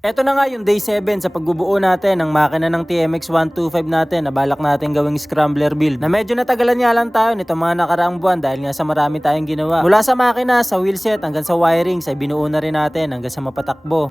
Eto na nga yung day 7 sa pagbubuo natin ng makina ng TMX 125 natin na balak natin gawing scrambler build. Na medyo natagalan nga lang tayo nito mga nakaraang buwan dahil nga sa marami tayong ginawa. Mula sa makina, sa wheelset hanggang sa wirings ay binuo na rin natin hanggang sa mapatakbo.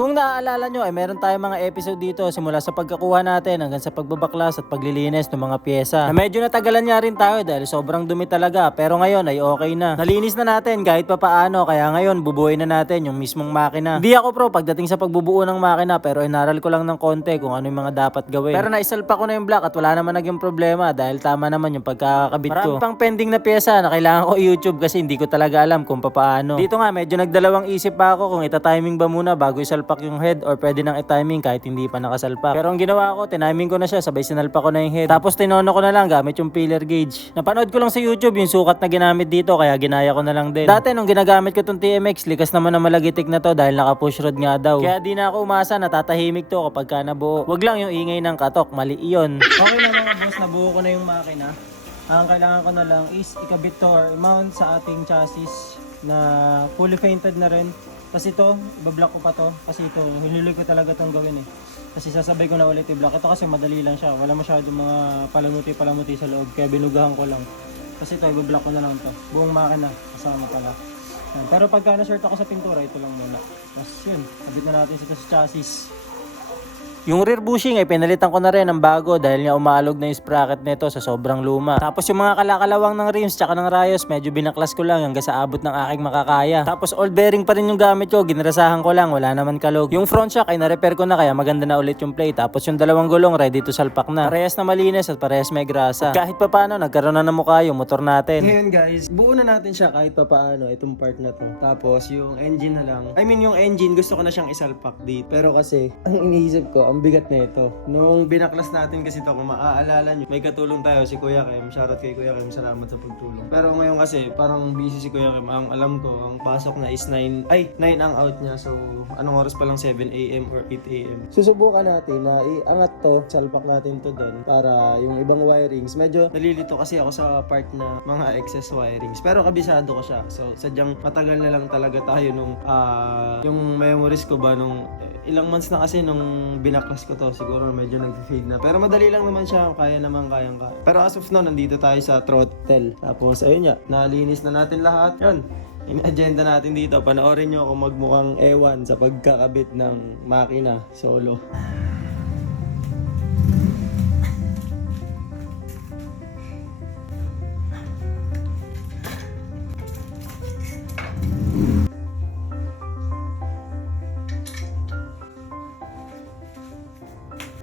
Kung naaalala nyo ay meron tayong mga episode dito simula sa pagkakuha natin hanggang sa pagbabaklas at paglilinis ng mga pyesa. Na medyo natagalan nga rin tayo dahil sobrang dumi talaga pero ngayon ay okay na. Nalinis na natin kahit papaano kaya ngayon bubuuin na natin yung mismong makina. Hindi ako pro pagdating sa pagbubuo ng makina pero inaral ko lang ng konti kung ano yung mga dapat gawin. Pero naisalpa ko na yung block at wala naman naging problema dahil tama naman yung pagkakabit ko. Marami pang pending na pyesa na kailangan ko i-YouTube kasi hindi ko talaga alam kung papaano. Dito nga medyo nagdalawang isip pa ako kung ita-timing ba muna bago isalpak yung head or pwede nang i-timing kahit hindi pa nakasalpak. Pero ang ginawa ko, tiniming ko na siya, sabay sinalpak ko na yung head. Tapos tinono ko na lang gamit yung filler gauge. Napanood ko lang sa YouTube yung sukat na ginamit dito kaya ginaya ko na lang din. Dati nung ginagamit ko tong TMX, likas naman na malagitik na to dahil naka-push rod nga daw. Kaya di na ako umasa na tatahimik to kapag ka nabuo. Wag lang yung ingay ng katok, mali iyon. Okay na mga boss, nabuo ko na yung makina. Ang kailangan ko na lang is ikabit to or mount sa ating chassis na fully painted na rin. Kasi ito, ibablock ko pa to. Kasi ito, hinuloy ko talaga itong gawin eh. Kasi sasabay ko na ulit i-block. Ito kasi madali lang siya. Wala masyadong mga palamuti sa loob. Kaya binugahan ko lang. Kasi ito, ibablock ko na lang to. Buong makina, kasama pala. Yan. Pero pagka na-short ako sa pintura, ito lang muna. Tapos yun, kabit na natin ito sa chassis. Yung rear bushing ay pinalitan ko na rin ng bago dahil nga umalog na yung sprocket nito sa sobrang luma. Tapos yung mga kalakalawang ng rims tsaka ng rayos medyo binaklas ko lang hanggang sa abot ng aking makakaya. Tapos old bearing pa rin yung gamit ko, ginrasahan ko lang, wala naman kalog. Yung front shock ay na-repair ko na kaya maganda na ulit yung plate. Tapos yung dalawang gulong ready to salpak na. Parehas na malinis at parehas may grasa. At kahit pa paano nagkaroon na ng mukha yung motor natin. Ngayon guys, buo na natin siya kahit pa paano itong part na to. Tapos yung engine na lang. Yung engine gusto ko na siyang isalpak dito. Pero kasi ang iniisip ko, ang bigat na ito. Nung binaklas natin kasi ito, kung maaalala nyo, may katulong tayo si Kuya Kim. Shoutout kay Kuya Kim, salamat sa pagtulong. Pero ngayon kasi, parang busy si Kuya Kim. Ang alam ko, ang pasok na is 9 ang out niya. So, anong oras pa lang 7 AM or 8 AM. Susubukan natin na iangat to, salpak natin to doon para yung ibang wirings. Medyo nalilito kasi ako sa part na mga excess wirings. Pero kabisado ko siya. So, sadyang matagal na lang talaga tayo nung yung memories ko ba nung ilang months na kasi nung binaklas ko to, siguro medyo nag-fade na. Pero madali lang naman siya, kaya. Pero as of now, nandito tayo sa throttle. Tapos ayun nga, nalinis na natin lahat. Yun, in-agenda natin dito. Panoorin nyo kung magmukhang ewan sa pagkakabit ng makina solo.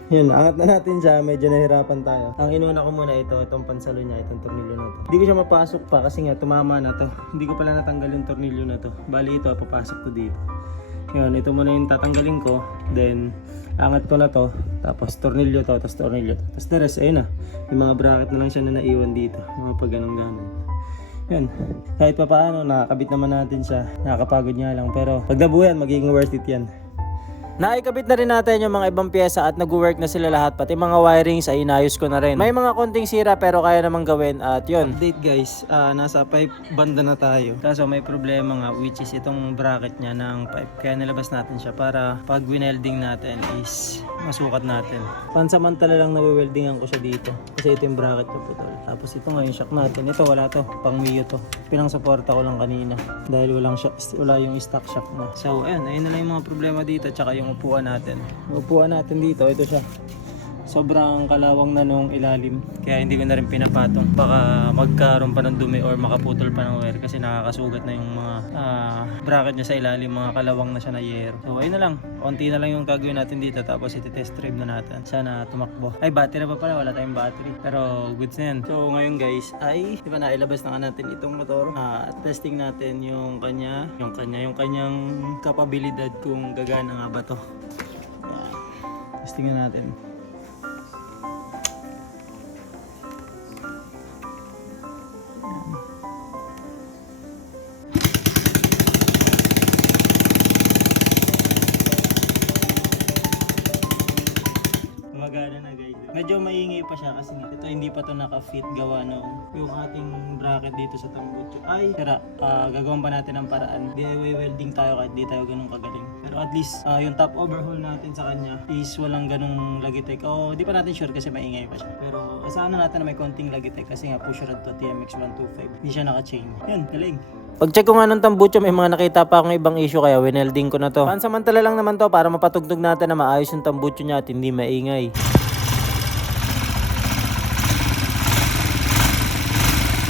Yun, angat na natin siya. Medyo nahirapan tayo. Ang inuna ko muna itong pansalo niya, itong tornilyo na to. Hindi ko siya mapasok pa kasi nga tumama na to. Hindi ko pala natanggal yung tornilyo na to. Bali ito, papasok ko dito. Yun, ito muna yung tatanggalin ko. Then, angat ko na to. Tapos tornilyo to, tapos tornilyo to. Tapos the rest, ayun na. Yung mga bracket na lang siya na naiwan dito. Mga pag ganun-ganun. Yun, kahit pa paano, nakakabit naman natin siya. Nakakapagod nga lang. Pero pag nabuyan, magiging worth it yan. Naikabit na rin natin yung mga ibang pyesa at nag-work na sila lahat. Pati mga wirings ay inayos ko na rin. May mga konting sira pero kaya namang gawin. At yun, update guys, nasa pipe banda na tayo. Kaso may problema nga which is itong bracket niya ng pipe. Kaya nilabas natin siya para pag winelding natin is masukat natin. Pansamantala lang nawiweldingan ko siya dito. Kasi ito yung bracket ko putol. Tapos ito nga yung shock natin. Ito wala to, pang Mio to. Pinang-suporta ko lang kanina. Dahil wala yung stock shock na. So ayun na lang yung mga problema dito. Tsaka yung upuan natin. Upuan natin dito, ito siya. Sobrang kalawang na nung ilalim. Kaya hindi ko na rin pinapatong. Baka magkaroon pa ng dumi or makaputol pa ng wire kasi nakakasugat na yung mga bracket niya sa ilalim. Mga kalawang na siya na yero. So ayun na lang. Konti na lang yung gagawin natin dito. Tapos iti-test drive na natin. Sana tumakbo. Ay, battery pa pala. Wala tayong battery. Pero goods na yan. So ngayon guys ay di ba nailabas na nga natin itong motor. Testing natin yung kanyang kapabilidad kung gagana nga ba to. Testing na natin. medyo maingay pa siya kasi ito hindi pa to naka-fit gawa no. Yung ating bracket dito sa tambucho ay tira, gagawin pa natin ng paraan. DIY welding tayo kahit di tayo ganun kagaling. Pero at least yung top overhaul natin sa kanya is walang ganung lagitek. Di pa natin sure kasi maingay pa siya. Pero asahan na natin na may konting lagitek kasi nga push rod to TMX 125. Hindi siya naka-chain. Yun, galing. Pag-check ko nga ng tambucho, may mga nakita pa akong ibang issue kaya winelding ko na to. Pansamantala lang naman to para mapatugtog natin na maayos yung tambucho niya at hindi maingay.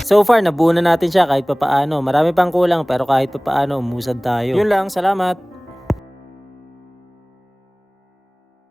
So far, nabuo na natin siya kahit papaano. Marami pang kulang pero kahit papaano umusad tayo. Yun lang, salamat!